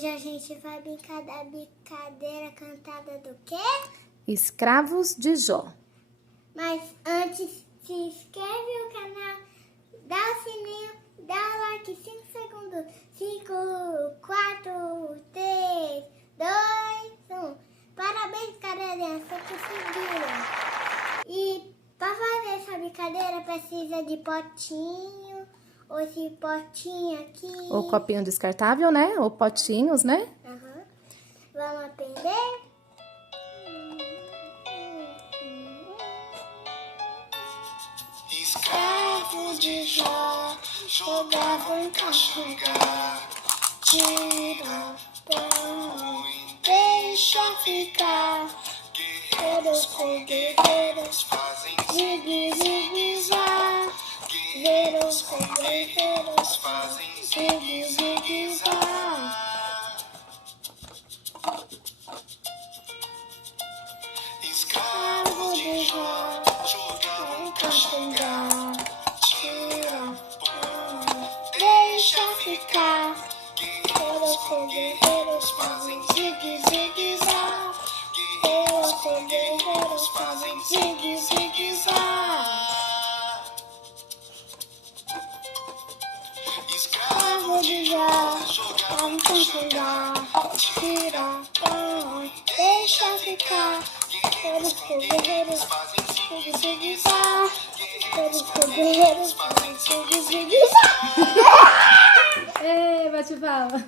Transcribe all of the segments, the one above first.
Hoje a gente vai brincar da brincadeira cantada do quê? Escravos de Jó. Mas antes, se inscreve no canal, dá o sininho, dá o like, 5 segundos. 5, 4, 3, 2, 1. Parabéns, galerinha, você conseguiram. E para fazer essa brincadeira precisa de potinho, ou esse potinho aqui. O copinho descartável, né? Ou potinhos, né? Aham. Vamos aprender? Escravo de Jó, jogava em caxangá. Tira pão e deixa ficar. Guerreiros com guerreiros fazem zigue, zigue, zá. Guerreiros com guerreiros fazem zigue, zigue, zá. Escravo de Jó, jogava em caxangá. Tira pão, deixa ficar. Guerreiros com guerreiros fazem zigue, zigue, zá. Guerreiros com guerreiros fazem zigue, zigue, zá. Escravo de Jó, jogava em caxangá. Tira pão, deixa ficar. Guerreiros com guerreiros fazem zigue, zigue, zá. Guerreiros com guerreiros fazem zigue, zigue, zá. Ei, bate palma.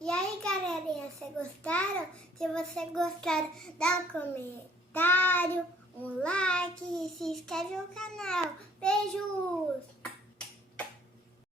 E aí, galerinha, vocês gostaram? Se vocês gostaram, dá um comentário, um like e se inscreve no canal.